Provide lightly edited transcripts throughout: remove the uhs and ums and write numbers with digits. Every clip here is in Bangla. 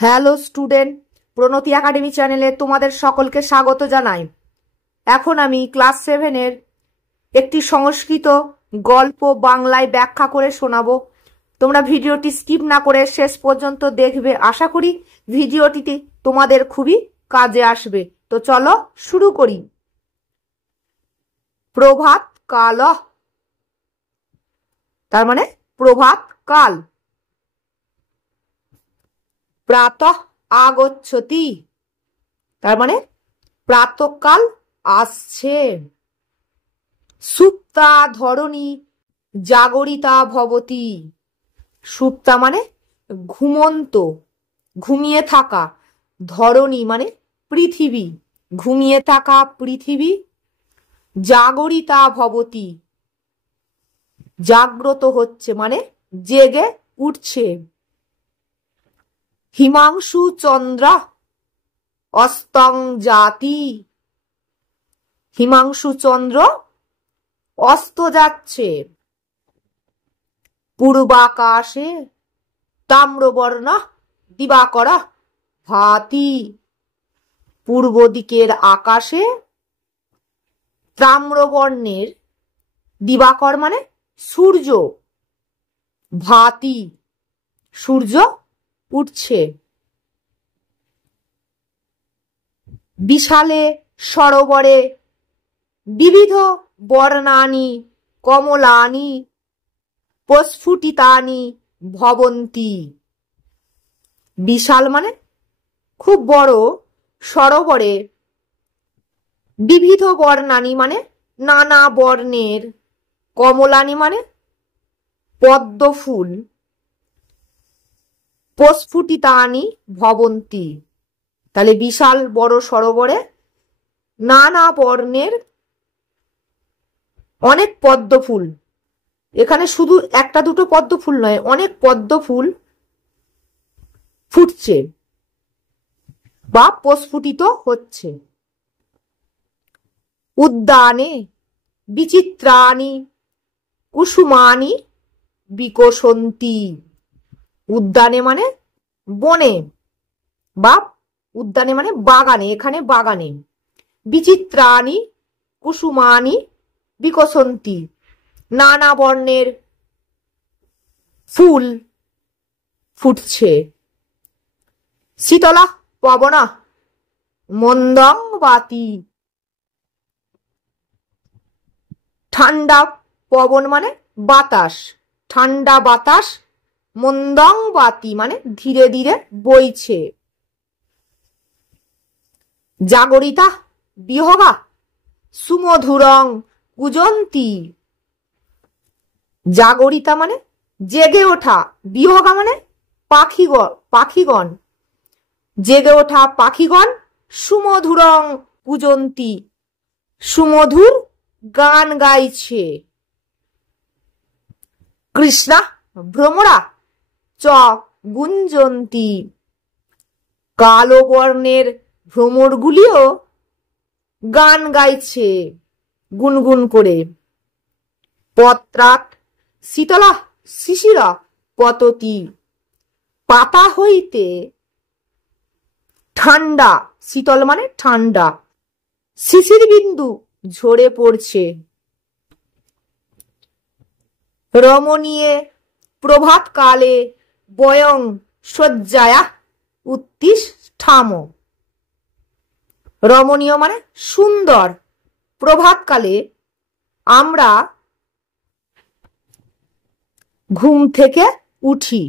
হ্যালো স্টুডেন্ট, প্রণতি একাডেমি চ্যানেলে তোমাদের সকলকে স্বাগত জানাই। এখন আমি ক্লাস 7-এর একটি সংস্কৃত গল্প বাংলায় ব্যাখ্যা করে শোনাবো। তোমরা ভিডিওটি স্কিপ না করে শেষ পর্যন্ত দেখবে। আশা করি ভিডিওটিতে তোমাদের খুবই কাজে আসবে। তো চলো শুরু করি। প্রভাত কাল, তার মানে প্রভাত কাল। প্রাতঃ আগচ্ছতি, তার মানে প্রাতঃকাল আসছে। সুপ্তা ধরণী জাগরিতা ভবতি। সুপ্তা মানে ঘুমন্ত, ঘুমিয়ে থাকা। ধরণী মানে পৃথিবী, ঘুমিয়ে থাকা পৃথিবী। জাগরিতা ভবতি, জাগ্রত হচ্ছে মানে জেগে উঠছে। হিমাংশু চন্দ্র অস্তং জাতি। হিমাংশু চন্দ্র অস্ত যাচ্ছে। পূর্বাকাশে তাম্রবর্ণ দিবাকর ভাতি। পূর্ব দিকের আকাশে তাম্রবর্ণের, দিবাকর মানে সূর্য, ভাতি সূর্য উঠছে। বিশালে সরোবরে বিবিধ বর্ণানি কমলানি প্রস্ফুটিতানি ভবন্তি। বিশাল মানে খুব বড়, সরোবরে বিবিধ বর্ণানি মানে নানা বর্ণের, কমলানি মানে পদ্ম ফুল, প্রস্ফুটিতানি ভবন্তি। তাহলে বিশাল বড় সরোবরে নানা বর্ণের অনেক পদ্ম ফুল। এখানে শুধু একটা দুটো পদ্ম ফুল নয়, অনেক পদ্ম ফুল ফুটছে বা প্রস্ফুটিত হচ্ছে। উদ্যানে বিচিত্রানি কুসুমানি বিকশন্তি। উদ্যানে মানে বনে, বা উদ্যানে মানে বাগানে, এখানে বাগানে। বিচিত্রানি কুসুমানি বিকশন্তি, নানা বর্ণের ফুল ফুটছে। শীতলা পবনা মন্দং বাতি। ঠান্ডা পবন মানে বাতাস, ঠান্ডা বাতাস। মন্দং বাতি মানে ধীরে ধীরে বইছে। জাগরিতা বিহগা সুমধুরং কুজন্তি। জাগরিতা মানে জেগে ওঠা, বিহগা মানে পাখিগণ, জেগে ওঠা পাখিগণ সুমধুরং কুজন্তি, সুমধুর গান গাইছে। কৃষ্ণা ভ্রমরা চ গুঞ্জন্তি। কালো বর্ণের ভ্রমরগুলিও গান গাইছে গুনগুন করে। পত্রাৎ শীতলা শিশিরা পততি। পাতা হইতে ঠান্ডা, শীতল মানে ঠান্ডা, শিশির বিন্দু ঝরে পড়ছে। রমণীয়ে প্রভাতকালে বয়ং শয্যায়া উত্তিষ্ঠাম। রমণীয় মানে সুন্দর। প্রভাতকালে আমরা ঘুম থেকে উঠি।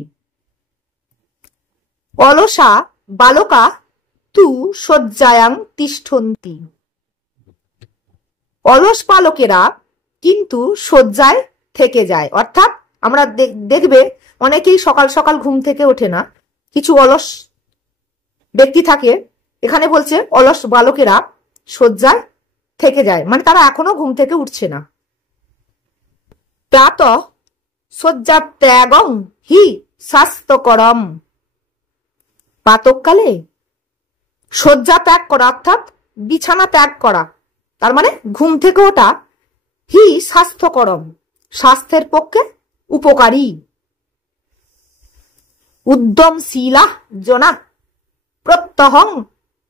অলসা বালকা তু শয্যায়াং তিষ্ঠন্তি। অলস বালকেরা কিন্তু শয্যায় থেকে যায়। অর্থাৎ আমরা দেখবে অনেকেই সকাল সকাল ঘুম থেকে ওঠে না, কিছু অলস ব্যক্তি থাকে। এখানে বলছে অলস বালকেরা শয্যায় থেকে যায়, মানে তারা এখনো ঘুম থেকে উঠছে না। প্রাতঃ শয্যা ত্যাগং হি স্বাস্থ্যকরম। প্রাতঃকালে শয্যা ত্যাগ করা অর্থাৎ বিছানা ত্যাগ করা, তার মানে ঘুম থেকে ওঠা। হি স্বাস্থ্যকরম, স্বাস্থ্যের পক্ষে উপকারী। উদ্যমশীলা জনা প্রত্যহং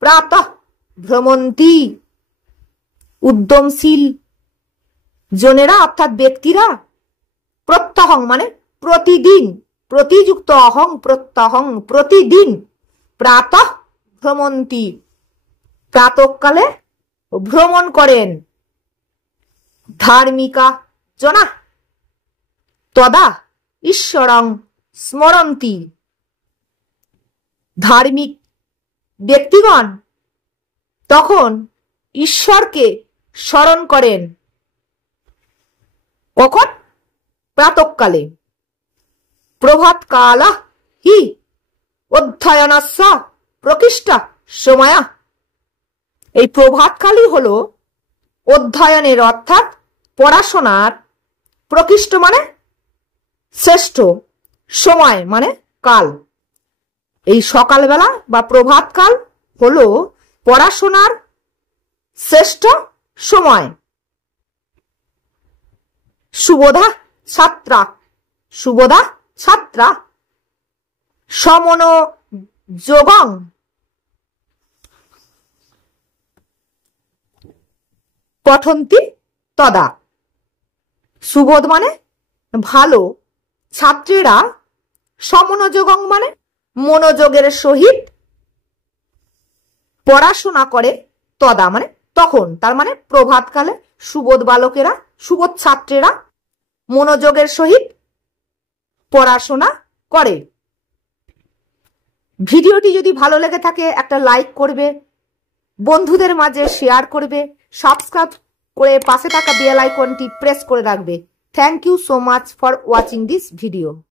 প্রাতঃ ভ্রমন্তি। উদ্যমশীল জনেরা অর্থাৎ ব্যক্তিরা প্রত্যহং মানে প্রতিদিন, প্রতিযুক্ত অহং প্রত্যহং প্রতিদিন, প্রাতঃ ভ্রমন্তি প্রাতঃকালে ভ্রমণ করেন। ধার্মিকা জনা তদা ঈশ্বরং স্মরন্তি। ধার্মিক ব্যক্তিগণ তখন ঈশ্বরকে স্মরণ করেন। কখন? প্রাতঃকালে। প্রভাতকাল হি অধ্যয়নস্য প্রকৃষ্ট সময়। এই প্রভাতকালই হলো অধ্যয়নের অর্থাৎ পড়াশোনার প্রকৃষ্ট মানে শ্রেষ্ঠ, সময় মানে কাল। এই সকালবেলা বা প্রভাতকাল হলো পড়াশোনার শ্রেষ্ঠ সময়। সুবোধা ছাত্রা, সুবোধা ছাত্রা সমনোযোগং পঠন্তি তদা। সুবোধ মানে ভালো, ছাত্রীরা সমনোযোগং মানে মনোযোগের সহিত পড়াশোনা করে, তদা মানে তখন, তার মানে প্রভাতকালে সুবোধ বালকেরা, সুবোধ ছাত্রেরা মনোযোগের সহিত পড়াশোনা করে। ভিডিওটি যদি ভালো লেগে থাকে একটা লাইক করবে, বন্ধুদের মাঝে শেয়ার করবে, সাবস্ক্রাইব করে পাশে থাকা বেল আইকনটি প্রেস করে রাখবে। Thank you so much for watching this video.